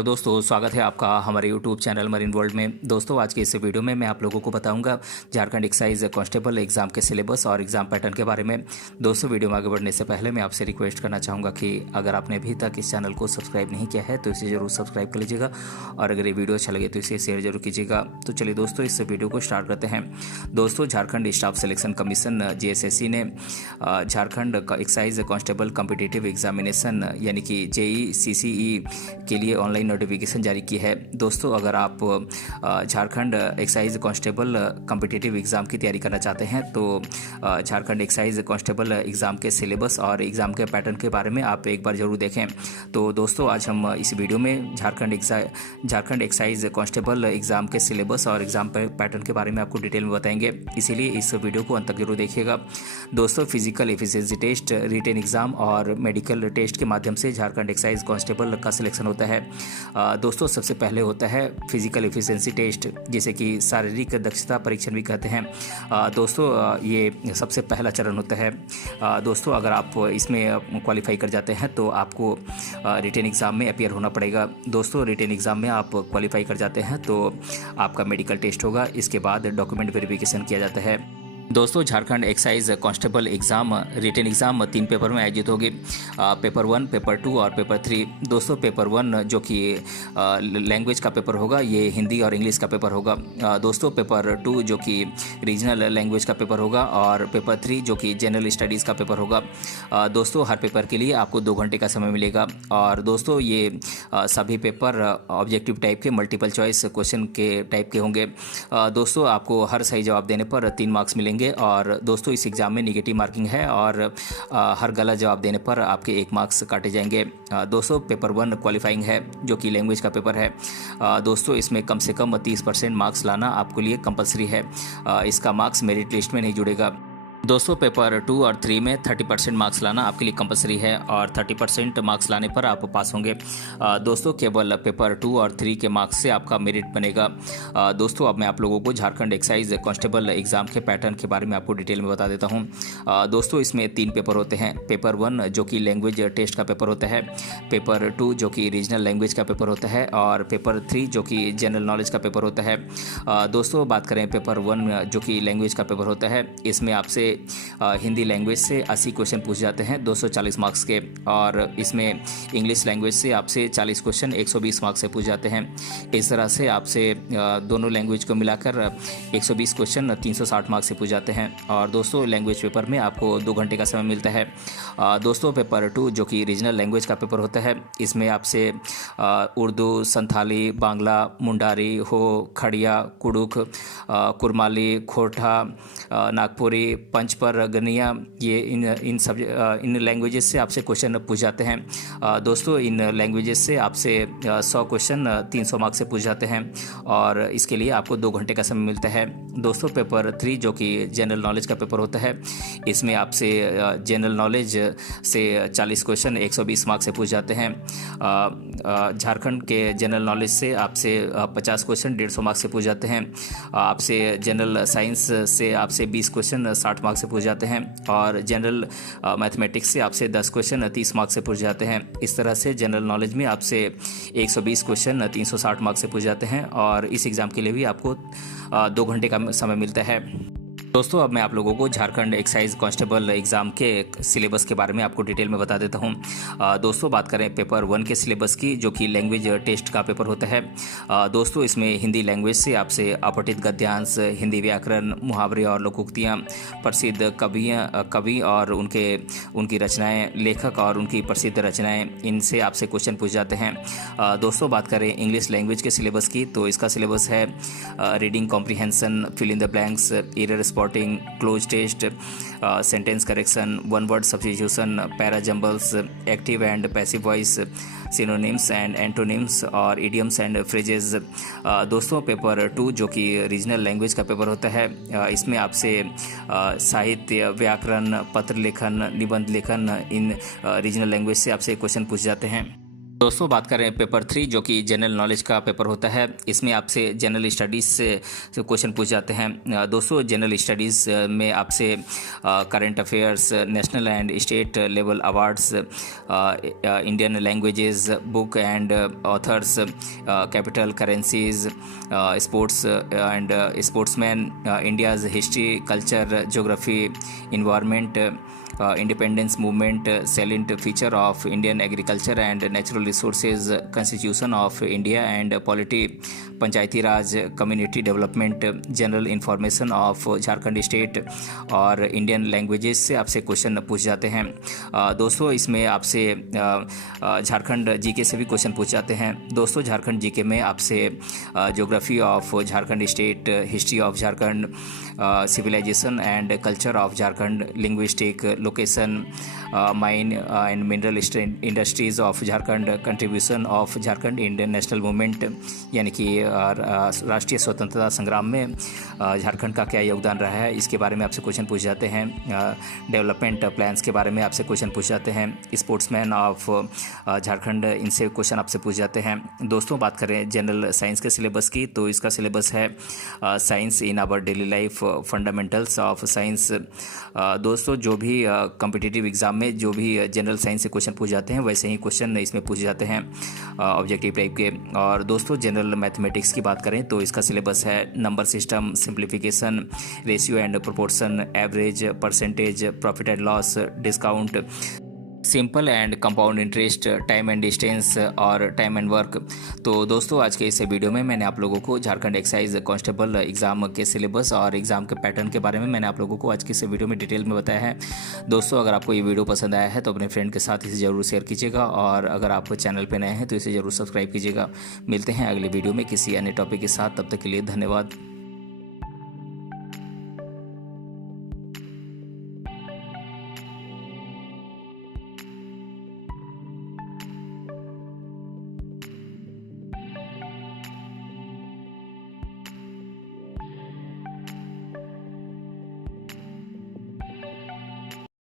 तो दोस्तों स्वागत है आपका हमारे यूट्यूब चैनल मरीन वर्ल्ड में। दोस्तों आज के इस वीडियो में मैं आप लोगों को बताऊंगा झारखंड एक्साइज कांस्टेबल एग्जाम के सिलेबस और एग्जाम पैटर्न के बारे में। दोस्तों वीडियो में आगे बढ़ने से पहले मैं आपसे रिक्वेस्ट करना चाहूँगा कि अगर आपने अभी तक इस चैनल को सब्सक्राइब नहीं किया है तो इसे जरूर सब्सक्राइब कर लीजिएगा और अगर ये वीडियो अच्छा लगे तो इसे शेयर जरूर कीजिएगा। तो चलिए दोस्तों इस वीडियो को स्टार्ट करते हैं। दोस्तों Jharkhand staff selection commission JSSC ने Jharkhand excise constable competitive examination यानी कि JEE CCE के लिए ऑनलाइन नोटिफिकेशन जारी की है। दोस्तों अगर आप Jharkhand excise constable competitive exam की तैयारी करना चाहते हैं तो झारखंड एक्साइज कांस्टेबल एग्ज़ाम के सिलेबस और एग्ज़ाम के पैटर्न के बारे में आप एक बार ज़रूर देखें। तो दोस्तों आज हम इस वीडियो में झारखंड एक्साइज कांस्टेबल एग्ज़ाम के सिलेबस और एग्ज़ाम पैटर्न के बारे में आपको डिटेल में बताएंगे, इसीलिए इस वीडियो को अंत तक जरूर देखिएगा। दोस्तों physical efficiency test, written exam और मेडिकल टेस्ट के माध्यम से झारखंड एक्साइज कांस्टेबल का सिलेक्शन होता है। दोस्तों सबसे पहले होता है फिजिकल एफिशिएंसी टेस्ट, जिसे कि शारीरिक दक्षता परीक्षण भी कहते हैं। दोस्तों ये सबसे पहला चरण होता है। दोस्तों अगर आप इसमें क्वालिफाई कर जाते हैं तो आपको रिटेन एग्ज़ाम में अपीयर होना पड़ेगा। दोस्तों रिटेन एग्ज़ाम में आप क्वालिफाई कर जाते हैं तो आपका मेडिकल टेस्ट होगा, इसके बाद डॉक्यूमेंट वेरिफिकेशन किया जाता है। दोस्तों Jharkhand excise constable exam written exam 3 paper में आयोजित होगी, पेपर 1, पेपर 2 और पेपर 3। दोस्तों पेपर 1 जो कि लैंग्वेज का पेपर होगा, ये हिंदी और इंग्लिश का पेपर होगा। दोस्तों पेपर 2 जो कि रीजनल लैंग्वेज का पेपर होगा और पेपर 3 जो कि जनरल स्टडीज़ का पेपर होगा। दोस्तों हर पेपर के लिए आपको 2 घंटे का समय मिलेगा और दोस्तों ये सभी पेपर ऑब्जेक्टिव टाइप के मल्टीपल चॉइस क्वेश्चन के टाइप के होंगे। दोस्तों आपको हर सही जवाब देने पर 3 मार्क्स मिलेंगे और दोस्तों इस एग्ज़ाम में नेगेटिव मार्किंग है और हर गलत जवाब देने पर आपके 1 मार्क्स काटे जाएंगे। दोस्तों पेपर 1 क्वालिफाइंग है जो कि लैंग्वेज का पेपर है। दोस्तों इसमें कम से कम 30% मार्क्स लाना आपके लिए कंपलसरी है, इसका मार्क्स मेरिट लिस्ट में नहीं जुड़ेगा। दोस्तों पेपर 2 और 3 में 30% मार्क्स लाना आपके लिए कंपलसरी है और 30% मार्क्स लाने पर आप पास होंगे। दोस्तों केवल पेपर 2 और 3 के मार्क्स से आपका मेरिट बनेगा। दोस्तों अब मैं आप लोगों को झारखंड एक्साइज कांस्टेबल एग्ज़ाम के पैटर्न के बारे में आपको डिटेल में बता देता हूं। दोस्तों इसमें 3 पेपर होते हैं। पेपर 1 जो कि लैंग्वेज टेस्ट का पेपर होता है, पेपर 2 जो कि रीजनल लैंग्वेज का पेपर होता है और पेपर 3 जो कि जनरल नॉलेज का पेपर होता है। दोस्तों बात करें पेपर 1 जो कि लैंग्वेज का पेपर होता है, इसमें आपसे हिंदी लैंग्वेज से 80 क्वेश्चन पूछ जाते हैं 240 मार्क्स के, और इसमें इंग्लिश लैंग्वेज से आपसे 40 क्वेश्चन 120 मार्क्स से पूछ जाते हैं। इस तरह से आपसे दोनों लैंग्वेज को मिलाकर 120 क्वेश्चन 360 मार्क्स से पूछ जाते हैं और दोस्तों लैंग्वेज पेपर में आपको 2 घंटे का समय मिलता है। दोस्तों पेपर 2 जो कि रीजनल लैंग्वेज का पेपर होता है, इसमें आपसे उर्दू, संथाली, बांग्ला, मुंडारी, हो, खड़िया, कुड़ुख, कुरमाली, खोरठा, नागपुरी, पंचपर, गनिया, ये इन लैंग्वेजेस से आपसे क्वेश्चन पूछ जाते हैं। दोस्तों इन लैंग्वेजेस से आपसे 100 क्वेश्चन 300 मार्क्स से पूछ जाते हैं और इसके लिए आपको 2 घंटे का समय मिलता है। दोस्तों पेपर 3 जो कि जनरल नॉलेज का पेपर होता है, इसमें आपसे जनरल नॉलेज से 40 क्वेश्चन 120 मार्क्स से पूछ जाते हैं। झारखंड के जनरल नॉलेज से आपसे 50 क्वेश्चन 150 मार्क्स से पूछ जाते हैं। आपसे जनरल साइंस से आपसे 20 क्वेश्चन 60 मार्क्स से पूछ जाते हैं और जनरल मैथमेटिक्स से आपसे 10 क्वेश्चन 30 मार्क्स से पूछ जाते हैं। इस तरह से जनरल नॉलेज में आपसे 120 क्वेश्चन 360 मार्क्स से पूछ जाते हैं और इस एग्ज़ाम के लिए भी आपको 2 घंटे का समय मिलता है। दोस्तों अब मैं आप लोगों को झारखंड एक्साइज कांस्टेबल एग्ज़ाम के सिलेबस के बारे में आपको डिटेल में बता देता हूं। दोस्तों बात करें पेपर 1 के सिलेबस की, जो कि लैंग्वेज टेस्ट का पेपर होता है। दोस्तों इसमें हिंदी लैंग्वेज से आपसे अपठित गद्यांश, हिंदी व्याकरण, मुहावरे और लोकोक्तियाँ, प्रसिद्ध कवि और उनकी रचनाएँ, लेखक और उनकी प्रसिद्ध रचनाएँ, इनसे आपसे क्वेश्चन पूछ जाते हैं। दोस्तों बात करें इंग्लिश लैंग्वेज के सिलेबस की, तो इसका सिलेबस है reading comprehension, fill in the blanks, error spotting, cloze test, sentence correction, one word substitution, para jumbles, active and passive voice, synonyms and antonyms और इडियम्स एंड फ्रेजेस। दोस्तों paper 2 जो कि regional language का paper होता है, इसमें आपसे साहित्य, व्याकरण, पत्र लेखन, निबंध लेखन, इन रीजनल लैंग्वेज से आपसे क्वेश्चन पूछ जाते हैं। दोस्तों बात करें पेपर 3 जो कि जनरल नॉलेज का पेपर होता है। इसमें आपसे जनरल स्टडीज़ से क्वेश्चन पूछ जाते हैं। दोस्तों जनरल स्टडीज़ में आपसे current affairs, national and state level awards, Indian languages, book and authors, capital currencies, sports and sportsman, India's history, culture, geography, environment, independence movement, salient feature of Indian agriculture and natural resources, constitution of India and polity, Panchayati Raj, community development, general information of Jharkhand state और Indian languages से आपसे question पूछ जाते हैं। दोस्तों इसमें आपसे Jharkhand GK से भी क्वेश्चन पूछ जाते हैं। दोस्तों झारखंड जीके में आपसे geography of Jharkhand state, history of Jharkhand, civilisation and culture of Jharkhand, linguistic, location, mine and mineral industries of Jharkhand, contribution of Jharkhand Indian national movement यानी कि राष्ट्रीय स्वतंत्रता संग्राम में झारखंड का क्या योगदान रहा है, इसके बारे में आपसे क्वेश्चन पूछ जाते हैं। डेवलपमेंट प्लान्स के बारे में आपसे क्वेश्चन पूछ जाते हैं। स्पोर्ट्समैन ऑफ झारखंड, इनसे क्वेश्चन आपसे पूछ जाते हैं। दोस्तों बात करें जनरल साइंस के सिलेबस की, तो इसका सिलेबस है science in our daily life, fundamentals of science. दोस्तों जो भी कॉम्पिटिटिव एग्जाम में जो भी जनरल साइंस से क्वेश्चन पूछ जाते हैं वैसे ही क्वेश्चन इसमें पूछे जाते हैं ऑब्जेक्टिव टाइप के। और दोस्तों जनरल मैथमेटिक्स की बात करें तो इसका सिलेबस है number system, simplification, ratio and proportion, average, percentage, profit and loss, discount, simple and compound interest, time and distance और टाइम एंड वर्क। तो दोस्तों आज के इस वीडियो में मैंने आप लोगों को झारखंड एक्साइज कांस्टेबल एग्ज़ाम के सिलेबस और एग्ज़ाम के पैटर्न के बारे में मैंने आप लोगों को आज के इस वीडियो में डिटेल में बताया है। दोस्तों अगर आपको ये वीडियो पसंद आया है तो अपने फ्रेंड के साथ इसे ज़रूर शेयर कीजिएगा और अगर आप चैनल पर नए हैं तो इसे ज़रूर सब्सक्राइब कीजिएगा। मिलते हैं अगले वीडियो में किसी अन्य टॉपिक के साथ, तब तक के लिए धन्यवाद।